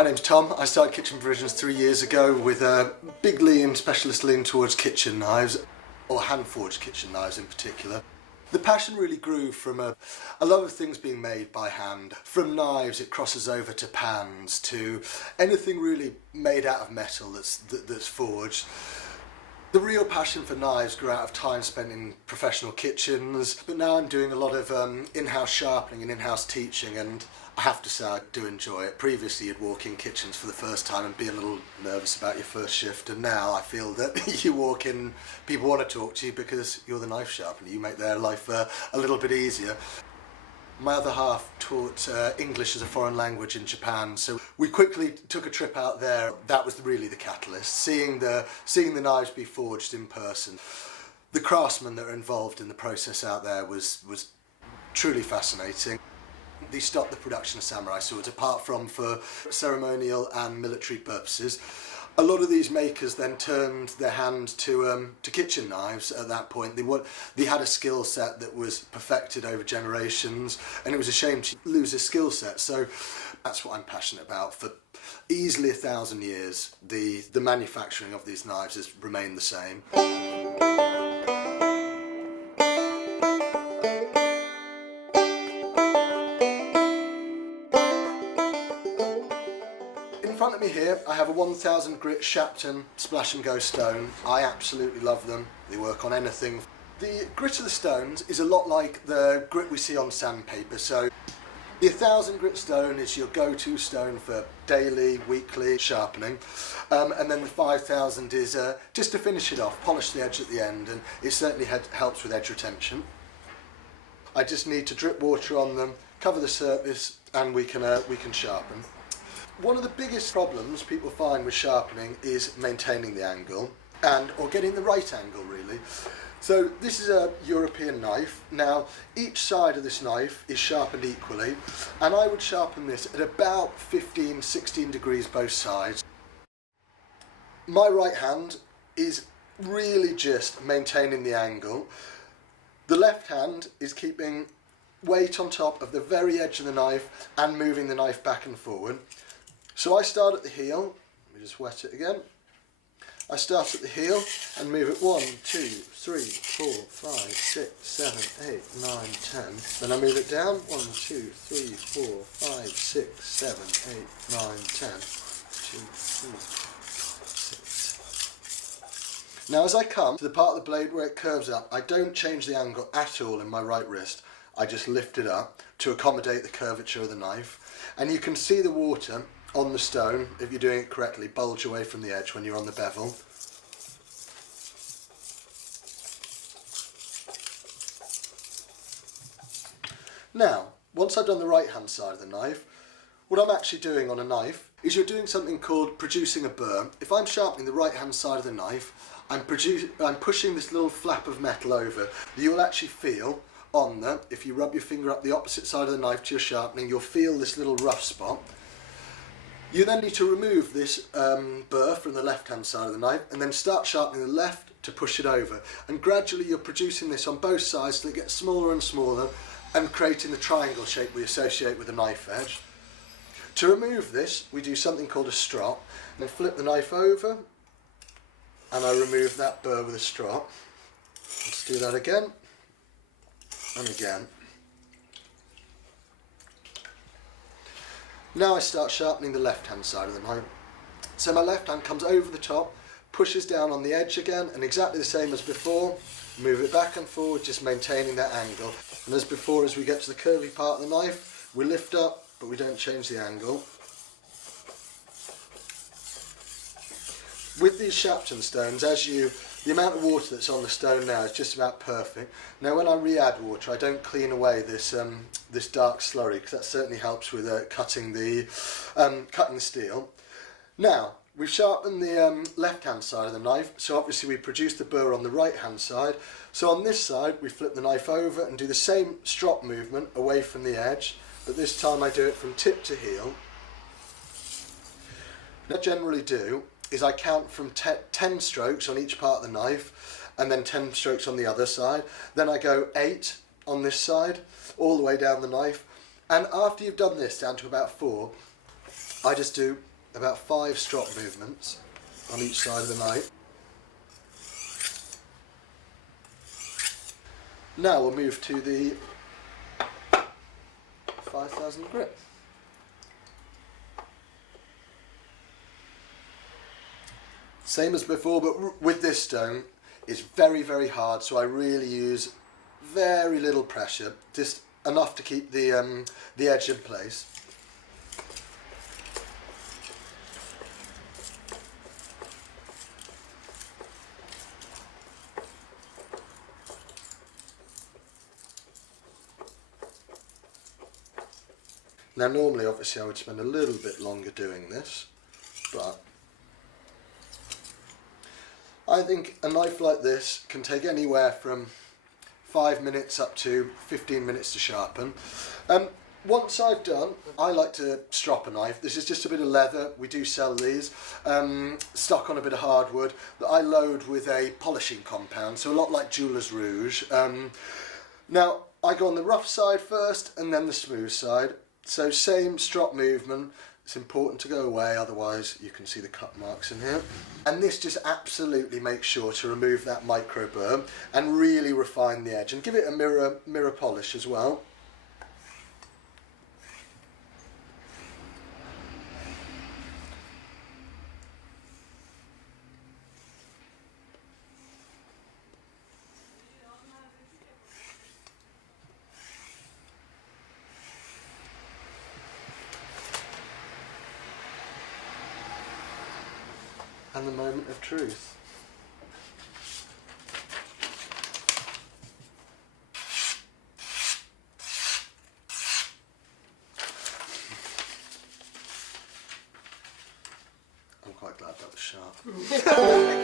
My name's Tom. I started Kitchen Provisions 3 years ago with a big lean, specialist lean towards kitchen knives, or hand-forged kitchen knives in particular. The passion really grew from a lot of things being made by hand. From knives, it crosses over to pans, to anything really made out of metal that's forged. The real passion for knives grew out of time spent in professional kitchens, but now I'm doing a lot of in-house sharpening and in-house teaching, and I have to say I do enjoy it. Previously you'd walk in kitchens for the first time and be a little nervous about your first shift, and now I feel that you walk in, people want to talk to you because you're the knife sharpener. You make their life a little bit easier. My other half taught English as a foreign language in Japan, so we quickly took a trip out there. That was really the catalyst, seeing the knives be forged in person. The craftsmen that are involved in the process out there was truly fascinating. They stopped the production of samurai swords, apart from for ceremonial and military purposes. A lot of these makers then turned their hand to kitchen knives at that point. They had a skill set that was perfected over generations, and it was a shame to lose a skill set. So that's what I'm passionate about. For easily 1,000 years, the manufacturing of these knives has remained the same. In front of me here I have a 1000 grit Shapton Splash and Go stone. I absolutely love them. They work on anything. The grit of the stones is a lot like the grit we see on sandpaper. So the 1000 grit stone is your go-to stone for daily, weekly sharpening, and then the 5000 is just to finish it off, polish the edge at the end, and it certainly helps with edge retention. I just need to drip water on them, cover the surface, and we can sharpen. One of the biggest problems people find with sharpening is maintaining the angle, or getting the right angle really. So this is a European knife. Now each side of this knife is sharpened equally, and I would sharpen this at about 15-16 degrees both sides. My right hand is really just maintaining the angle. The left hand is keeping weight on top of the very edge of the knife and moving the knife back and forward. So I start at the heel, let me just wet it again. I start at the heel and move it 1, 2, 3, 4, 5, 6, 7, 8, 9, 10. Then I move it down 1, 2, 3, 4, 5, 6, 7, 8, 9, 10. 2, 3, 6. Now as I come to the part of the blade where it curves up, I don't change the angle at all in my right wrist. I just lift it up to accommodate the curvature of the knife. And you can see the water on the stone, if you're doing it correctly, bulge away from the edge when you're on the bevel. Now, once I've done the right hand side of the knife, what I'm actually doing on a knife is you're doing something called producing a burr. If I'm sharpening the right hand side of the knife, I'm pushing this little flap of metal over that you'll actually feel on there. If you rub your finger up the opposite side of the knife to your sharpening, you'll feel this little rough spot. You then need to remove this burr from the left hand side of the knife and then start sharpening the left to push it over, and gradually you're producing this on both sides till it gets smaller and smaller and creating the triangle shape we associate with the knife edge. To remove this we do something called a strop, and then flip the knife over and I remove that burr with a strop. Let's do that again and again. Now I start sharpening the left hand side of the knife. So my left hand comes over the top, pushes down on the edge again, and exactly the same as before, move it back and forward, just maintaining that angle. And as before, as we get to the curvy part of the knife, we lift up, but we don't change the angle. With these Shapton stones, the amount of water that's on the stone now is just about perfect. Now when I re-add water, I don't clean away this dark slurry, because that certainly helps with cutting the steel. Now we've sharpened the left hand side of the knife, so obviously we produce the burr on the right hand side. So on this side we flip the knife over and do the same strop movement away from the edge, but this time I do it from tip to heel. What I generally do is I count from 10 strokes on each part of the knife and then 10 strokes on the other side. Then I go 8 on this side, all the way down the knife. And after you've done this down to about 4, I just do about 5 strop movements on each side of the knife. Now we'll move to the 5000 grip. Same as before, but with this stone, it's very, very hard, so I really use very little pressure, just enough to keep the edge in place. Now normally, obviously, I would spend a little bit longer doing this, but I think a knife like this can take anywhere from 5 minutes up to 15 minutes to sharpen. Once I've done, I like to strop a knife. This is just a bit of leather. We do sell these, stuck on a bit of hardwood that I load with a polishing compound, so a lot like Jeweler's Rouge. Now, I go on the rough side first and then the smooth side. So same strop movement. It's important to go away, otherwise you can see the cut marks in here. And this just absolutely makes sure to remove that micro burr and really refine the edge and give it a mirror polish as well. And the moment of truth. I'm quite glad that was sharp.